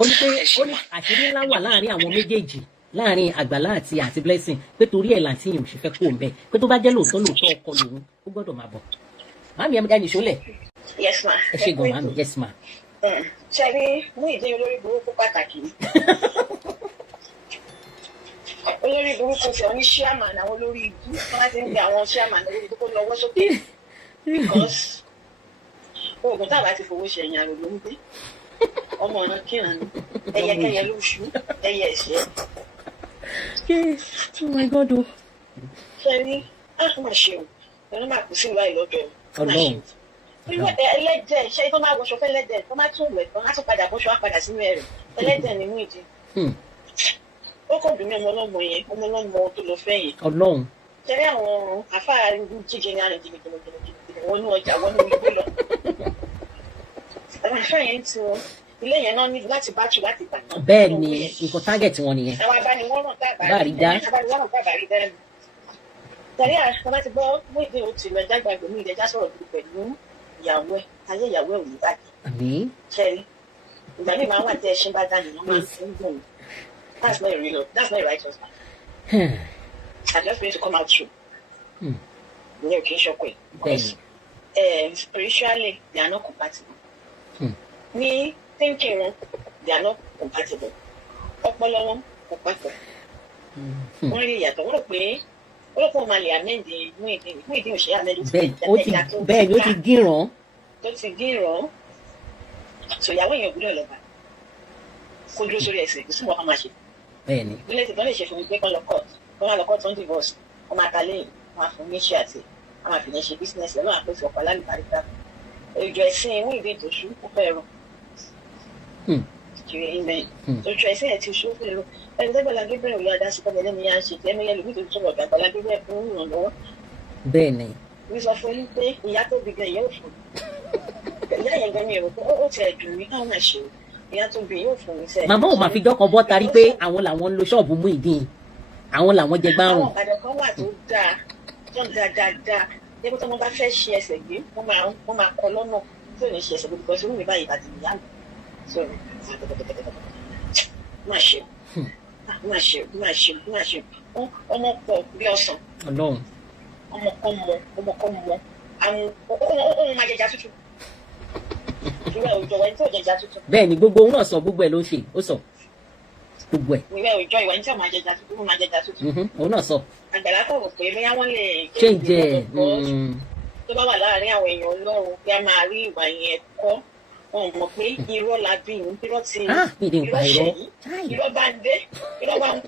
ó ní pé àṣírí ńlá wà láàrin àwọn méjèèjì láàrin Àgbàlá àti Blessing pé torí ẹ̀ làǹtí yìí ò ṣe fẹ́ kó o ń bẹ̀ pé tó bá jẹ́ lóòótọ́ ọkọ lòun ó gbọ́dọ̀ máa bọ̀. Màámi ẹ̀ ní ìṣólẹ̀. Yes ma. Ẹ ṣe gan màámi, yes ma. Ṣé rí Muyideen olórí burúkú pàtàkì ni. Olórí burúkú fi ọní chairman àwọn olórí ibú wọ́n ti ń gbé àwọn chairman olórí ibú kó lọ́wọ́ sókè. Because oògùn tábà ti fowó ṣe ẹ̀yìn àrò ló ń gbé. Ọmọ ọ̀nà kíran ni ẹyẹkẹyẹ ló ṣú ẹyẹ ẹ̀ṣẹ́. Oh my God o. Ṣé rí máa ṣe o ẹni máa kú sí ìlú àìlọ́jọ́ Ọlọ́run. Ẹlẹ́dẹ̀ ṣé tó máa wọṣọ fẹ́ lẹ́dẹ̀ tó máa tún wẹ̀ tán á tún padà bọ́ṣọ á padà sínú ẹ̀rẹ̀ ẹlẹ́dẹ̀ ni Muyideen. Ó kàn dùn mí ọmọ ọlọ́mọ yẹn ọmọ ọlọ́mọ tó lọ fẹ́ yẹn. Ọlọ́run. Ṣẹ́rí àwọn afárá jíjẹ ní àrùn jìnnìjìnnìjìnnì wọn ní ọjà wọn ní ìgbé lọ. Àwọn afárá yẹn ti wọn ilé yẹn náà ní láti bátù láti gbà. Bẹ́ẹ̀ ni nǹkan target wọn nìyẹn. Àwọn abániwọ́ràn bàrí dá. Tẹ̀lé àṣà láti gbọ́ Muyideen ó ti lọ jágbàgbé ní ìdẹ́já sọ̀rọ̀ pẹ̀lú ìyàwó ẹ̀ ayé ìyàwó ẹ̀ ò ní bàjẹ́. Àmín. Ṣẹ́rí ìgbà míì máa ń wà tí ẹṣin bá dání wọ́n máa ń fún gbòòrò. That's not a real love. That's not a righteous man. I'm just going to come out true. Ìyẹn ò kì í ṣọkọ ẹ̀. Spiritually they are not compatible. Ní thinking wọn they are not compatible. Ọpọlọ wọn kò papọ̀. Wọ́n rí ìyàtọ̀ wọ́n rò pé wọ́n máa lè amẹ́ndì Muyideen ò ṣe amẹ́ndì. Bẹ́ẹ̀ ni ó ti gíràn. Tó ti gíràn. So ìyàwó èèyàn gbúdọ̀ lọ́ba. Kó dúró sórí ẹsẹ̀ kò sí wọn máa ṣe. Bẹ́ẹ̀ ni. Ilé ìtàn lè ṣe fún mi pé kán lọ court kán lọ court on divorce wọ́n máa ta lẹ́yìn wọ́n á fún ní ṣe àti wọ́n máa fi yẹn ṣe business ẹ̀ lọ́wọ́ àpèsè ọ̀pọ̀ alálùbáríkà. Ìjọ ẹ̀sìn Muyideen tó ṣú ó fẹ́ rọ. Ìjọ ẹ̀sìn ẹ̀ ti ṣú ó fẹ́ rọ. Ẹni tó Agbala Gabriel òye adásí kọ́ ẹlẹ́ni yá ń ṣe tẹ́mi yẹn lómi tó tó lọ́ọ̀dà Agbala Gabriel fún ìrànlọ́wọ́. Bẹ́ẹ̀ ni. Mi sọ fún yín pé ìyá tó bí gan ìyá ò fún. Ìyá yẹn gan mi èrò pé ó ti ẹ̀dùn mi káwọn máa ṣe ìyá tó bí yóò fún mi sẹ́ẹ̀. Màmá ò máa fi dọ́kan bọ́ tarí pé àwọn làwọn ń lo ṣọ́ọ̀bù Muyideen àwọn làwọn jẹ gbárùn. Àwọn ọ̀kadà kan wà tó dáa tó dáadáa yẹ kó tó wọn bá fẹ́ ṣe ẹsẹ̀ gbé wọ́n máa kọ lọ́nà tí ò ní ṣe ẹsẹ̀ gbé because irú mi báyìí bá ti yá mi. So má ṣe ọmọ pọ̀ bí ọsàn. Ọlọ́run. Ọmọ kan mọ àwọn ohun máa jẹjà tútù. Ìwé òjò ẹni tí ò jẹjà tútù. Bẹ́ẹ̀ ni gbogbo òun náà sọ gbogbo ẹ̀ ló ṣe ó sọ gbogbo ẹ̀. Ìwé òjò ìwà ẹni tí ò máa jẹjà tútù ó máa jẹjà tútù. Òun náà sọ. Àgbàlá kò rò pé bóyá wọ́n lè change ẹ̀. Tó bá wà láàárín àwọn èèyàn Ọlọ́run bí a máa rí ìwà yẹn kọ́ wọn mọ̀ pé irọ́ la bí ní irọ́ ti irọ́ ṣẹ̀yìn irọ́ bá ń dé irọ́ bá ń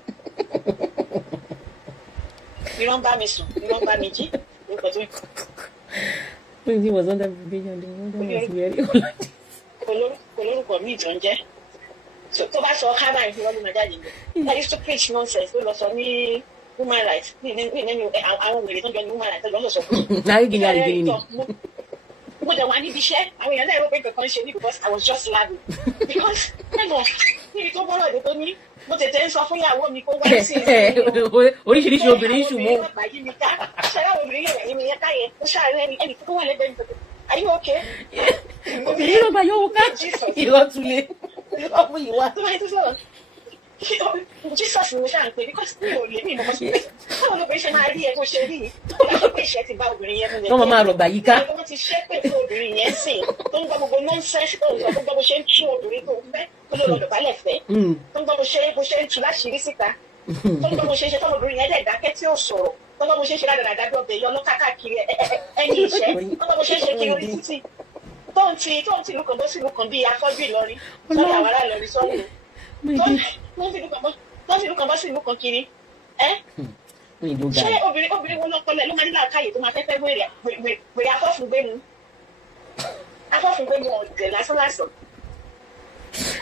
irọ́ ń bá mi sùn irọ́ ń bá mi jí orúkọ tó ń. Muyideen was under probation. Olórúkọ míì tó ń jẹ́ tó bá sọ kábàá ìfún lọ́dún máa jáde níbẹ̀ that is to preach nonsense ló lọ sọ ní human rights ní àwọn wèrè tó ń jọ ní human rights tó jọ ń lọ sọ fún mi. Àrígìní ni. Mo dẹ̀ wá níbi iṣẹ́ àwọn èèyàn náà rò pé kankan ṣe mí because I was just laughing because níbi tó bọ́rọ̀ dé tó ní mo tètè ń sọ fún ìyàwó mi kó wá sí oríṣiríṣi obìnrin ṣùgbọ́n. ṣẹlẹ̀ obìnrin yẹn ẹ̀yìn mi yẹn káyẹ ó ṣàárẹ̀ ẹni tó wà lẹ́gbẹ̀ẹ́ mi are you okay? Obìnrin ló gba yóò ká ìrọ́tulẹ̀ ìrọ́mú ìwà. Jesus ni mo ṣáà ń pè because mi ò lè mí ìmọ̀ sí pé báwo lóbìnrin ṣe máa rí ẹ bó ṣe rí ó dàbí pé ìṣẹ́ ti bá obìnrin yẹn múlẹ̀. Wọ́n máa rọ̀gbà yíká. Wọ́n ti ṣẹ́ pé fún obìnrin yẹn sìn tó ń gbọ́ gbogbo nonsense tó ń sọ tó ń gbọ́ bó ṣe ń tú obìnrin tó ń fẹ́ tó lè lọ́dọ̀ balẹ̀ fẹ́ tó ń gbọ́ bó ṣe ń tú láṣìírí síta tó ń gbọ́ bó ṣe ń ṣe tọ́mọ obìnrin yẹn dẹ̀ dákẹ́ tí ó sọ̀rọ̀ tó ń gbọ́ bó ṣe ń ṣe ládàdàdà bí ọbẹ̀ yọ lọ́kàkiri ẹni ìṣẹ́ tó ń gbọ́ bó ṣe ń ṣe kiri orí títì tó ń ti lùkàn bó sì lùkàn bí afọ́jú Ìlọrin sọ́dọ̀ àwọn ará Ìlọrin sọ́dọ̀ wọ́n fi lùkàn bọ́ sí ìlú kan kiri ṣé obìnrin wọn lọ́pọ̀lọ́ ló máa ní làákàyè tó máa fẹ́fẹ́ wèrè afọ́fúngbẹ́mu ọ̀dẹ̀ lásán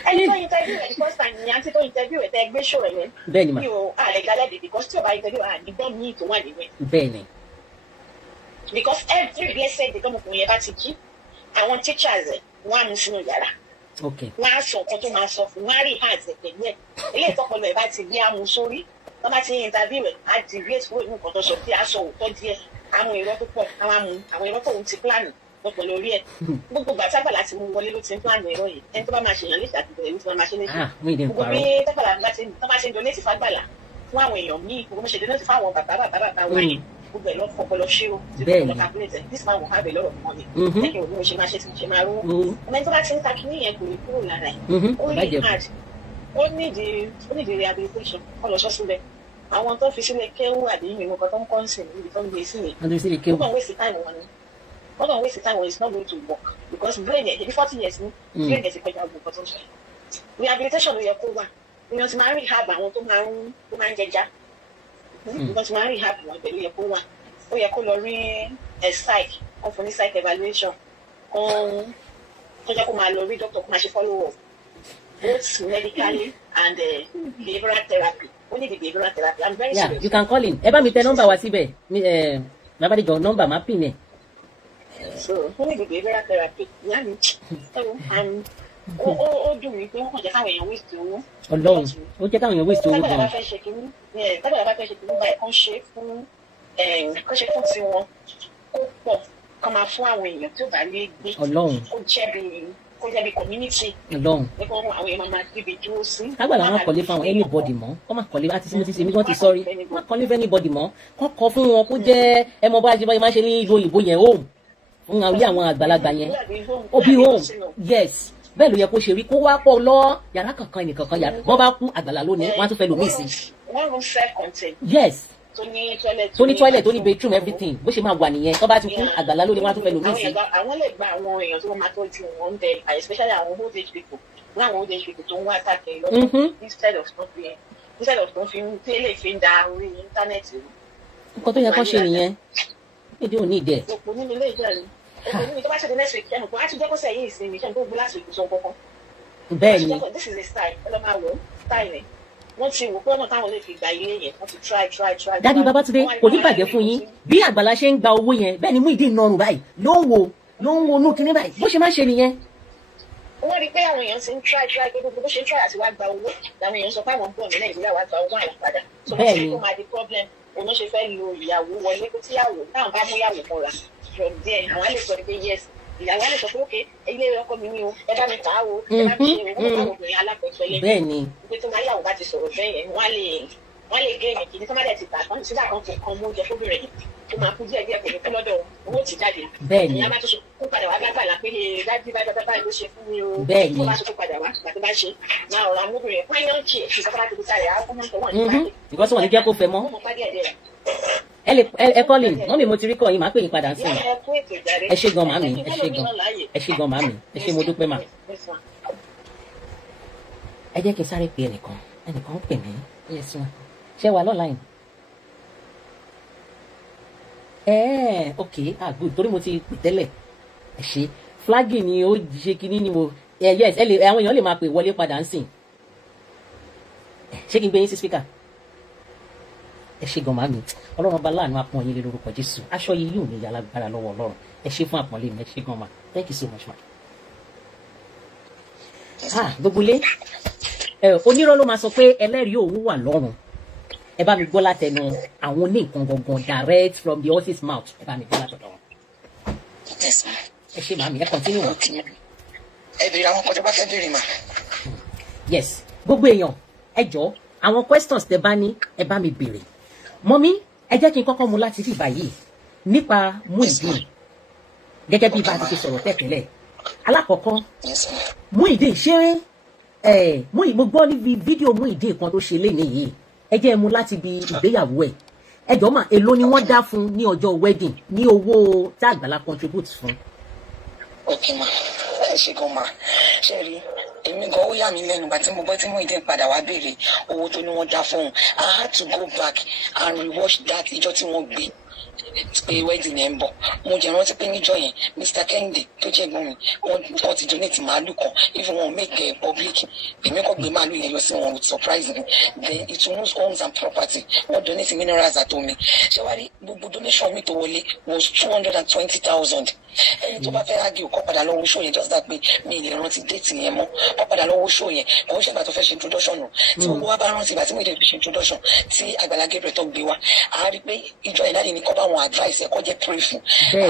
ẹni tó interview ẹ̀ first time ni àǹtí tó interview ẹ̀ tẹ́ gbé ṣò ẹ̀ yẹn bẹ́ẹ̀ni ma mi ò àlẹ́ galẹ́dẹ̀ because tí o bá interview ẹ̀ àdìgbọ́n mi tó wà níwẹ̀ bẹ́ẹ̀ni because every blessed day tọmọkùnrin yẹn bá ti jí àwọn teachers ẹ̀ wọ́n á mú sínú yàrá wọ́n á sọ nǹkan tó máa sọ fún wọ́n á rí ìhàzẹ̀ pẹ̀lú ẹ̀ ilé ìtọ́pọ̀lọ ẹ̀ bá ti gbé amú sórí wọ́n bá ti ń interview ẹ̀ á di great way nǹkan tó sọ pé á sọ òótọ́ díẹ̀ àwọn irọ́ tó pọ̀ àwọn irọ́ tó ń ti plan lọ́pọ̀ lórí ẹ̀ gbogbo ìgbà tágbàlá ti mú wọlé ló ti ń plan ẹ̀rọ yìí ẹni tó bá máa ṣèyàn léṣe àtìgbẹ̀rẹ̀ ló ti máa ṣe léṣe gbogbo bí tágbàlá bá ti ń donate fágbàlá fún àwọn èèyàn míì gbogbo ṣe donate fáwọn bàbá wa yìí gbogbo ẹ̀ lọ fọpọlọ ṣírò tí kò lọ calculate this man will have a lot of money lẹ́yìn òun mo ṣe máa ṣe tí mo ṣe máa rówó ọmọ ẹni tó bá ti ń ta kí níyẹn kò ní kúrò lára ẹ̀ ó rí hard ó nídìí rehabilitation kọ́ lọ sọ sílẹ̀ àwọn tó fi sílẹ̀ kéwú àbí ìmọ̀ kan tó ń kọ́ ń sìn níbi tó ń gbé sí yẹn wọ́n kàn waste time wọn ni wọ́n kàn waste time wọn is not going to work because brain ẹ̀ bí 40 years ni brain ẹ̀ ti kọjá gbogbo nǹkan tó ń sọ rehabilitation ló yẹ kó wà ìyẹn ti máa ń rehab àwọn tó máa ń jẹja ìyẹn ti máa ń rehab wọn pẹ̀lú yẹ kó wà ó yẹ kó lọ rí psych kan fún ní psych evaluation kan tó jẹ́ kó máa lọ rí doctor kó máa ṣe follow up both medically and behavioral therapy. Only the behavioral therapy. I'm very serious. You can call in. Ẹ bá mi tẹ nọ́mbà wá síbẹ̀. Bàbá Adéjọ nọ́mbà máa pin ẹ̀. So only the behavioral therapy. Ìyá mi, ó dùn mí pé wọ́n kàn jẹ́ káwọn èèyàn waste owó. Ọlọ́run, ó jẹ́ káwọn èèyàn waste owó gan. Tábìlì bá fẹ́ ṣe kínní báyìí kán ṣe fún tiwọn. Ó pọ̀ kán máa fún àwọn èèyàn tí ó bá lè gbé. Ọlọ́run. Kó jẹ́ bí community. Ọlọ́run. Nípa àwọn èèyàn máa débi dúró sí. Tágbàlá máa kọ́lé fáwọn anybody mọ́. Kọ́ máa kọ́lé láti sinmi tí wọ́n ti sọ́rí. Má kọ́lé fún anybody mọ́. Kọ́ kọ́ fún wọn kó jẹ́ ẹmọ bá ṣe máa ṣe ní ìlú òyìnbó yẹn home. Fún àwọn àgbàlagbà yẹn. Ó bí home. Yes. Bẹ́ẹ̀ ló yẹ kó ṣe rí kó wá pọ̀ lọ yàrá kankan ẹnìkankan yàrá. Wọ́n bá kú àgbàlá lónìí, wọ́n á tún fẹ́ lòmíì sí. One room self-contained. Yes. Tó ní toilet tó ní bedroom everything bó ṣe máa wà nìyẹn tó bá ti kú àgbàlá lónìí wọ́n á tún fẹ́ lòmíì sí. Àwọn lè gba àwọn èèyàn tó máa tọ́jú wọn bẹ especially àwọn old age people ní àwọn old age people tó ń wá káàkiri lọ́wọ́ instead of tó fi ń tẹ́lẹ̀ fi ń da orí íńtánẹ́ẹ̀tì. Nǹkan tó yẹ kó ṣe nìyẹn èdè ò ní ìdẹ. òpó nínú ilé ìjà rẹ òpó nínú tó bá ṣe the next week ẹnu kó á tún jẹ́ kó sẹ́yìn ìsinmi ṣe ń tó gbé láti ìkú sọ kọ́kọ́. Bẹ́ẹ̀ni. This is a style ẹ lọ́ máa wọ̀ style rẹ̀ wọ́n ti wò pé ọ̀nà táwọn lè fi gba ilé yẹn wọ́n ti try. Dádì Babátúndé kò ní bàjẹ́ fún yín bí Àgbàlá ṣe ń gba owó yẹn bẹ́ẹ̀ ni Muyideen nọrùn báyìí ló ń wo inú kinní báyìí bó ṣe máa ń ṣe nìyẹn. wọ́n rí i pé àwọn èèyàn ti ń try pé gbogbo bó ṣe ń try àti wá gba owó làwọn èèyàn sọ pé àwọn ń bọ̀ ní Nàìjíríà wá gba owó àyè padà. Bẹ́ẹ̀ni. so wọ́n ṣe kó máa di problem òun ṣe fẹ́ lo ìyàwó wọlé kó tíyàwó táwọn bá mú ìyàwó mọ́ra from there àwọn á lè sọ pé yes ìyàwó á lè sọ pé ok ilé ọkọ mi ni o ẹ bá mi kà á o ẹ bá mi ṣe owó àwọn obìnrin alákọ̀ọ́sọ yẹn. Bẹ́ẹ̀ni. pé tó máa yàwó bá ti sọ̀rọ̀ bẹ́ẹ̀ yẹn wọ́n lè gé ẹ̀yìn kìíní tó má dẹ̀ ti tà kán sídà kan kò kan mú oúnjẹ fóbìnrin tó máa kú díẹ̀ díẹ̀ kò ní kú lọ́dọ̀ owó ti jáde. Bẹ́ẹ̀ni. ìyá máa tó ṣe kó padà wá gbàgbà pé dájú báyìí ló ṣe fún mi o. Bẹ́ẹ̀ni. tó bá tó padà wá ìgbà tó bá ṣe máa ọ̀rọ̀ amóbìnrin pààyàn kì í ṣe sọ́kọ́ láti bíta rẹ̀ á kó mọ́ tọ́wọ́n ní pàdé. Because wọn ní jẹ́ kó fẹ́ mọ́. Ẹ kọ́ lè mọ́mí mo ti rí kọ́ yín máa pè yín padà sí i. Ẹ ṣé gan màmí ẹ ṣé gan màmí ẹ ṣé mo dúpẹ́ mà. Ẹ jẹ́ kí n sáré pe ẹnìkan ń pè mí ṣé wà lọ́la yìí. Ok good torí mo ti pè tẹ́lẹ̀ ẹ ṣe flagging ni ó ṣe kínní ni mo yes àwọn èèyàn lè máa pè wọlé padà ń sìn ṣé kí n gbé yín sí speaker. Ẹ ṣé gan màmí Ọlọ́run ọba láàánú apọ̀n yín lé lórúkọ Jésù aṣọ yìí yóò ní ìyá alágbára lọ́wọ́ Ọlọ́run ẹ ṣé fún àpọ́nlé mi ẹ ṣé gan ma thank you so much ma. Gbogbo ilé onírọ́ ló máa sọ pé ẹlẹ́rìí òun wà lọ́run ẹ bá mi gbọ́ látẹnu àwọn oní nǹkan gangan direct from the horse's mouth ẹ bá mi gbọ́ látọ̀dọ̀ wọn. Ẹ ṣé màmí ẹ continue wọn. ẹ bèrè àwọn kọjọ bá fẹ́ bèrè mà. Yes gbogbo èèyàn ẹ jọ̀ọ́ àwọn questions tẹ́ bá ní ẹ bá mi bèrè mọ́mí ẹ jẹ́ kí n kọ́kọ́ mú láti fi báyìí nípa Muyideen gẹ́gẹ́ bí bá a ti ṣe sọ̀rọ̀ tẹ́tẹ́lẹ̀ alákọ̀ọ́kọ́ Muyideen ṣé mo gbọ́ níbi fídíò Muyideen kan tó ṣe léni yìí ẹ jẹ́ mú láti bi ìgbéyàwó ẹ̀ ẹ jọ̀ọ́ mà èló ni wọ́n dá fún ní ọjọ́ wedding ní owó tá Àgbàlá contribute fún. ok ma ẹ ṣe gan ma ṣe rí èmi gan ó yà mí lẹ́nu bá tí mo gbọ́ tí Muyideen padà wá béèrè owó tó ní wọ́n dá fún un I had to go back and rewatch that ìjọ tí wọ́n gbé pé wedding yẹn ń bọ̀ mo jẹ́ rántí pé níjọ́ yẹn Mr. Kẹ́hìndé tó jẹ́ ẹ̀gbọ́n mi wọ́n ti donate màálù kan if wọ́n make public èmi kò gbé màálù yẹn lọ sí wọn with surprise me then it knows homes and property wọ́n donate minerals àtomi ṣé wàá rí gbogbo donation mi tó wọlé was 220,000 ẹni tó bá fẹ́ ágì kọ́ padà lọ́wọ́ show yẹn just that pé mi ì lè rántí déètì yẹn mọ́ kọ́ padà lọ́wọ́ show yẹn kò ń ṣègbà tó fẹ́ ṣe introduction nù tí gbogbo wa bá rántí ìgbà tí mo ṣe introduction tí Agbala Gabriel tó gbé wa a rí pé ìjọ yẹn láti ní kọ́ bá wọn advice ẹ̀kọ́ jẹ́ pray fún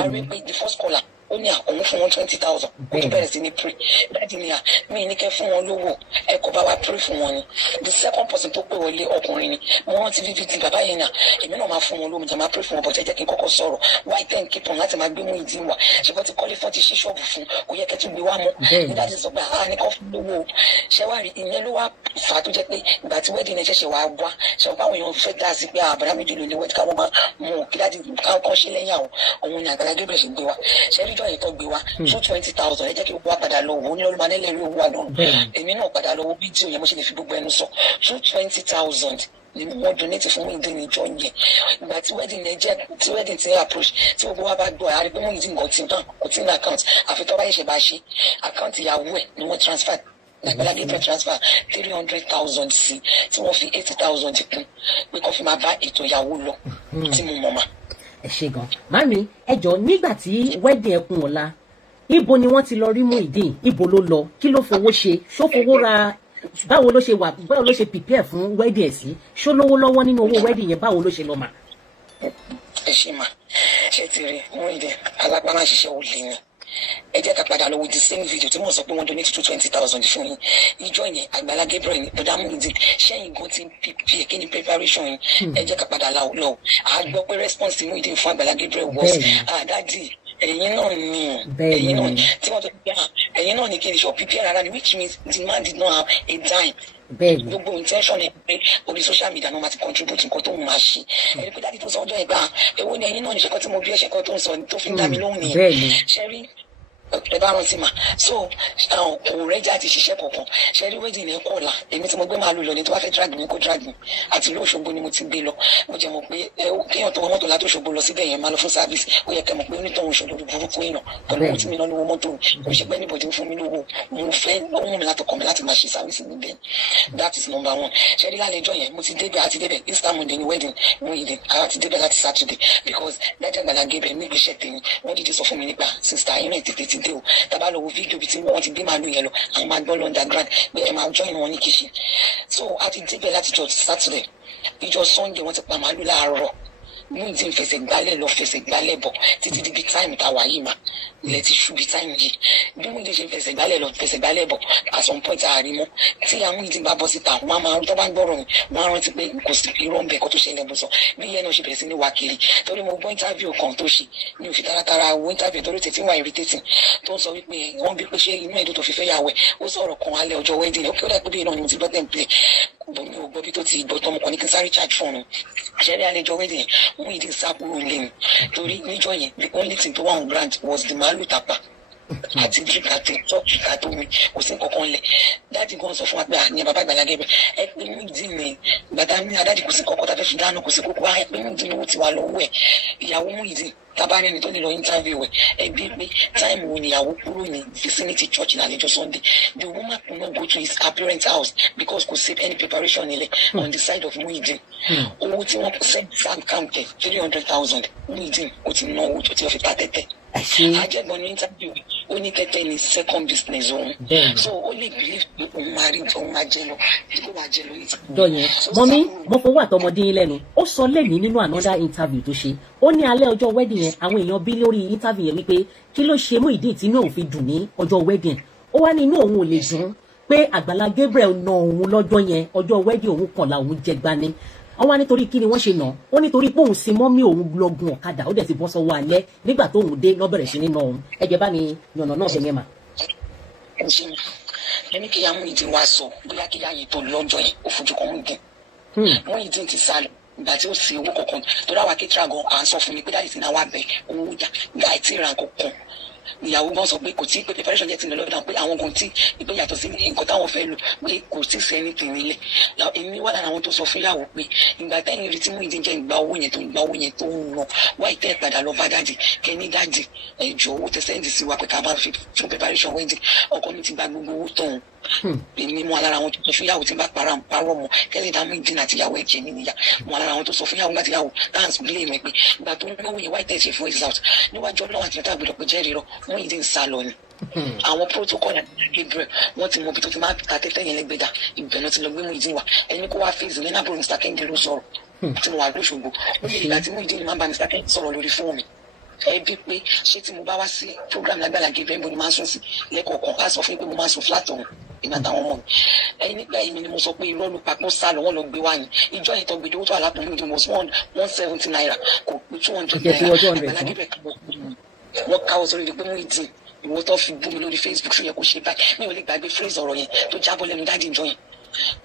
a rí pé the first caller ó ní àwọn fún wọn 20,000 kó tó bẹ̀rẹ̀ sí ní pray dáàdi ni mi ní kẹ́ fún wọn lówó ẹ kò bá wa pray fún wọn ni the second person tó pè wọlé ọkùnrin ni mo rántí fífi ti bàbá yẹn náà èmi náà máa fún wọn lówó jẹ́ máa pray fún wọn bọ̀ jẹ́ kí n kọ́kọ́ sọ̀rọ̀ why ten keep on láti máa gbé Muyideen wá ṣùgbọ́n ti kọ́lé fún ti ṣí ṣọ́ọ̀bù fún kò yẹ kẹ́tù gbé wá mọ́ nígbà tí sọ pé ní kọ́ fún lówó ṣẹ́wárí ìyẹn ló wá fà á tó jẹ́ pé ìgbà tí wedding ẹ̀ ṣẹ̀ṣẹ̀ wá wá ṣe ọ̀pá àwọn èèyàn fẹ́ dá sí pé àbúrá méjì ló ní wẹ́ẹ̀dì káwọn máa mú kí dájú káwọn ṣe lẹ́yìn àwọn òun ni Agbala Gabriel ṣe gbé wa ṣẹ́ríjọ́ yẹn tó gbé wa 220,000 ẹ jẹ́ kí gbogbo wa padà lọ wò ó ní ọlọ́mọ anẹ́lẹ́rìí owó àná èmi náà padà lọ wo fídíò yẹn mo ṣe lè fi gbogbo ẹnu sọ 220,000 ni wọ́n donate fún Muyideen níjọ́ yẹn ìgbà tí wedding yẹn jẹ́ tí wedding ti approach tí gbogbo wa bá gbọ́ àárí pé Muyideen kò tí ní account àfi tó bá yẹ ṣe bá ṣe account ìyàwó ẹ̀ ni wọ́n transfer Agbala Gabriel transfer 300,000 sí tí wọ́n fi 80,000 kún pé kó fi máa bá ètò ìyàwó lọ tí mo mọ̀ mà. ẹ ṣe gan mami ẹ jọ nígbà tí wedding ẹ kún ọ̀la ibo ni wọ́n ti lọ rí Muyideen ibo ló lọ kí ló fowó ṣe ṣó fowó ra báwo ló ṣe wà báwo ló ṣe prepare fún wedding ẹ sí ṣó lówó lọ́wọ́ nínú owó wedding yẹn báwo ló ṣe lọ mà. ẹ ṣe mà ṣe ti rí Muyideen alágbára ṣiṣẹ́ ò lè ní ẹ jẹ́ ká padà lọ wo the same video tí mo sọ pé wọ́n donate 220,000 fún yín ìjọ yẹn Agbala Gabriel ní bọ̀dá Muyideen ṣẹ́yìn gan ti ppa kí ni preparation yín ẹ jẹ́ ká padà lọ a gbọ́ pé response Muyideen fún Agbala Gabriel was dáàdì ẹ̀yin náà ni ẹ̀yin náà ni tí wọ́n tó gbé ẹ̀yin náà ni kí ni ṣọ́ prepare rárá ni which means the man did not have a dime gbogbo intention ẹ pé orí social media náà máa ti contribute nǹkan tó ń máa ṣe ẹni pé dáàdì tó sọ ọjọ́ ẹgbàá èwo ni ẹ̀yin náà ní ṣẹ́kọ́ tí mo bí ẹ̀ṣẹ̀kọ́ tó ń sọ tó fi ń dá mi lóhùn nìyẹn ṣẹ́rí ẹ bá rántí mà so kò rẹ́jà ti ṣiṣẹ́ kankan ṣẹ́rí wedding ní ẹ̀kọ́ ọ̀la èmi tí mo gbé máa lò lọ ní tó bá fẹ́ drag mi kó drag mi àti ìlú Òṣogbo ni mo ti gbé lọ mo jẹ́ mọ̀ pé kéèyàn tó wọ mọ́tò láti Òṣogbo lọ síbẹ̀ yẹn máa lọ fún service ó yẹ kẹ́ mọ̀ pé onítọ̀hún Òṣogbo burúkú èèyàn pẹ̀lú ohun tí mi náà lówó mọ́tò kò ṣe pé níbọ̀dí fún mi lówó mo fẹ́ ohun mi látọkọ mi láti máa ṣe service níbẹ̀ that is number one ṣẹ́rí lálẹ́jọ́ yẹn mo ti débẹ̀ àti débẹ̀ Easter Monday ni wedding Muyideen àti débẹ̀ láti Saturday because dájú Agbala Gabriel ní ìgbésẹ̀ tèmi wọ́n dídí sọ fún mi nípa sister ìrìn tètè ti dé o tábà lọ wo fídíò bíi tí wọ́n ti gbé màálù yẹn lọ àwọn máa gbọ́ underground pé ẹ máa join wọn ní kitchen so a ti débẹ̀ láti jọ Saturday ìjọ Sunday wọ́n ti pa màálù láàárọ̀ Muyideen fẹsẹ̀ gbálẹ̀ bọ̀ títí di bí táìmù tá a wà yìí mà ilẹ̀ ti ṣú bí táìmù yìí bí Muyideen ṣe fẹsẹ̀ gbálẹ̀ bọ̀ at some point àárín mọ́ tí àwọn Muyideen bá bọ́ síta wọ́n máa tó bá ń gbọ́rọ̀ wọ́n á rántí pé kò sí irọ́ ń bẹ̀ kó tó ṣẹlẹ̀ bó sọ bí yẹn náà ṣe bẹ̀rẹ̀ sí ní wá kiri torí mo gbọ́ interview kan tó ṣe ní òfin taratara wo interview torí tètè wà irritating tó ń sọ wípé wọ́n bí pé ṣé inú ẹ̀dùn tó fi fẹ́ yàwẹ̀ ó sọ̀rọ̀ kan alẹ́ ọjọ́ wedding ó kí ó dà pé bí iná ni mo ti gbọ́ tẹ̀ mi ò gbọ́ bí tó ti gbọ́ tọmọ kan ní kí n sáré charge fún un ṣẹ́rí àlejò wedding Muyideen sá kúrò lẹ́nu torí níjọ́ yẹn the only thing tó wà on ground was the màálù tàpá àti drink àti church àti omi kò sí nǹkan kan lẹ̀ dáàdì gan sọ fún wa pé àní bàbá Agbala Gabriel ẹ pé Muyideen ní gbàdá mi àdáàdì kò sí nǹkan kan tá a fẹ́ fi dáná kò sí kókó ẹ pé Muyideen owó ti wà lọ́wọ́ ẹ̀ ìyàwó Muyideen tabari ẹni tó ní lọ interview ẹ ẹbí pé time wo ni ìyàwó kúrò ní vicinity church ní àlejò Sunday the woman could not go to his parents house because kò save any preparation nílẹ̀ on the side of Muyideen owó tí wọ́n send bank account 300,000 Muyideen ó ti ná owó tó ti fi ta tẹ́tẹ́ ajẹ́gbọ́n ní interview ó ní kẹ́tẹ́ ní second business òun so ó lè believe pé òun máa rí òun máa jẹ lọ kó máa jẹ lọ yìí. dọ̀yẹn mọ́mí mo fowó àtọmọdé yín lẹ́nu ó sọ lẹ́nìí nínú another interview tó ṣe ó ní alẹ́ ọjọ́ wedding yẹn àwọn èèyàn bí lórí interview yẹn wípé kí ló ṣe Muyideen tí inú òun fi dùn ní ọjọ́ wedding ó wá ní inú òun ò lè dùn pé Agbala Gabriel na òun lọ́jọ́ yẹn ọjọ́ wedding òun kàn la òun jẹ gbani wọ́n wá nítorí kí ni wọ́n ṣe nà ó nítorí pé òun sin mọ́mí òun lọ́gùn ọ̀kadà ó dẹ̀ ti bọ́ sọ́wọ́ alẹ́ nígbà tó òun dé lọ́bẹ̀rẹ̀ sí nínú òun ẹ̀jẹ̀ bá ní yànnà náà bẹ̀yẹn mà. ẹni kí ya Muyideen wá sọ bóyá kí ya yìí tó lọ́jọ́ yẹn ó fojú kan Muyideen ti sá lọ ìgbà tí ó sì owó kankan tó dáwà kétra gan à ń sọ fún mi pé dáàdì ti náà wà bẹ owó yá ìgbà tí ìran kankan ìyàwó gan sọ pé kò tí pé preparation jẹ́ ti lọ lọ́dọ̀ pé àwọn kan tí ìpè yàtọ̀ sí nǹkan táwọn fẹ́ lò pé kò tí sẹ́ni tì nílẹ̀ èmi wà lára àwọn tó sọ fún ìyàwó pé ìgbà tẹ́yìn rí tí Muyideen jẹ́ ìgbà owó yẹn tó ń lọ wáyé tẹ́ padà lọ bá dáàdì kẹ́ni dáàdì ẹ̀jọ̀ owó tẹ sẹ́ndì sí wa pé ká bá fi fún preparation wedding ọkọ mi ti gba gbogbo owó tọ̀hún èmi mọ alára àwọn tó sọ fún ìyàwó tí n bá parọ́ mọ́ kẹ́lẹ́ dá Muyideen àti ìyàwó ẹ̀jẹ̀ mi níyà mọ alára àwọn tó sọ fún ìyàwó láti ìyàwó dance blame mi pé ìgbà tó ń lówó yẹn wáyé tẹ́ ṣe fún exalt níwájú ọlọ́run àti ìyàtọ̀ àgbẹ̀dọ̀ pé jẹ́rìí rọ Muyideen sá lọ ni àwọn protocol Gabriel wọ́n ti mọ ibi tó ti máa ta tẹ́tẹ́ yẹn lẹ́gbẹ̀dà ibẹ̀ ló ti lọ gbé Muyideen wá ẹni kó wá fèsì ní nàbọ̀ Mr. Kẹ́hìndé ló sọ̀rọ̀ tí mo wà lóṣogbo ó lè ìgbà tí Muyideen máa ń bá Mr. Kẹ́hìndé sọ̀rọ̀ lórí fóònù mi ẹbí pé ṣé tí mo bá wá sí program Agbala Gabriel mo ni máa ń sùn sí lẹ́kọ̀ọ̀kan á sọ fún mi pé mo máa ń sùn flat ọ̀hún ìgbà táwọn ọmọ mi ẹ̀yin nígbà yìí ni mo sọ pé irọ́ ló papọ̀ sá lọ wọ́n lọ gbé wá ní ìjọ yìí tó gbé owó tó wà lápò Muyideen was 170 naira kò pé 200 naira Agbala Gabriel wọ́n káwọ́ sórí ilé pé Muyideen ìwọ tó fi bú mi lórí Facebook ṣó yẹ kó ṣe báyìí mi ò lè gbàgbé phrase ọ̀rọ̀ yẹn tó jábọ́ lẹ́nu dáàdì ìjọ yẹn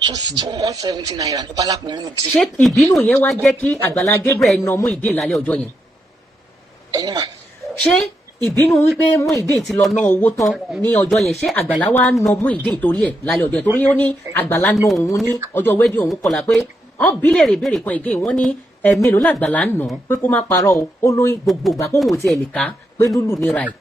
170 naira ló bá lápò Muyideen. ṣé ìbínú yẹn wá jẹ́ kí Agbala Gabriel na Muyideen lálẹ́ ọjọ́ yẹn? ẹni mà. ṣé ìbínú wípé Muyideen ti lọ ná owó tán ní ọjọ́ yẹn ṣé Agbala wa na Muyideen torí ẹ̀ lálẹ́ ọjọ́ yẹn torí ó ní Agbala na òun ní ọjọ́ wedding òun kọlà pé wọ́n bí léèrè béèrè kan again wọ́n ní mélòó l'Agbala ń nà pé kó má parọ́ o ó lóyún gbogbo ìgbà kóhun ò tiẹ̀ lè ká pé lúlù ní ra ẹ̀.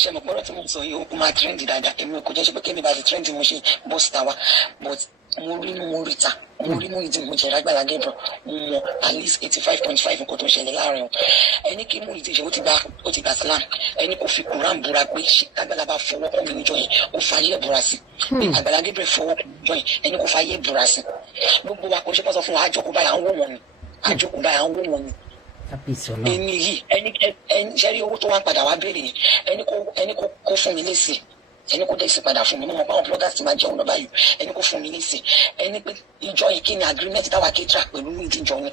ṣe mo pọ́nrọ́ tí mo sọ yìí ó máa trend dáadáa èmi kò jẹ́ ṣe pé kébì bá ti trend mo ṣe bọ́sítà wa but mo rí inú mo rí ta mo rí Muyideen mo jẹ́ Agbala Gabriel mo mọ at least 85.5 nǹkan tó ń ṣẹlẹ̀ láàrin wọn ẹni kí Muyideen ṣe ó ti gbà Islam ẹni kò fi Quran búra pé Agbala bá fọwọ́ kàn mí níjọ́ yẹn ó fàyè búra sí Agbala Gabriel fọwọ́ kàn mí níjọ́ yẹn ẹni kò fàyè búra sí gbogbo wa kò ṣe pọ́ sọ fún wa àjọkù báyà ń wò wọ́n ni àjọkù báyà ń wò wọ́n ni ẹni yìí ẹni ṣẹ́rí owó tó wá padà wá béèrè yẹn ẹni kò fún mi lésì ẹni kò dẹ́sí padà fún mi mo mọ̀ pé àwọn bloggers ti máa jẹun lọ báyìí ẹni kò fún mi lésì ẹni pé ìjọ yìí kí ni agreement táwa kétra pẹ̀lú Muyideen jọ ni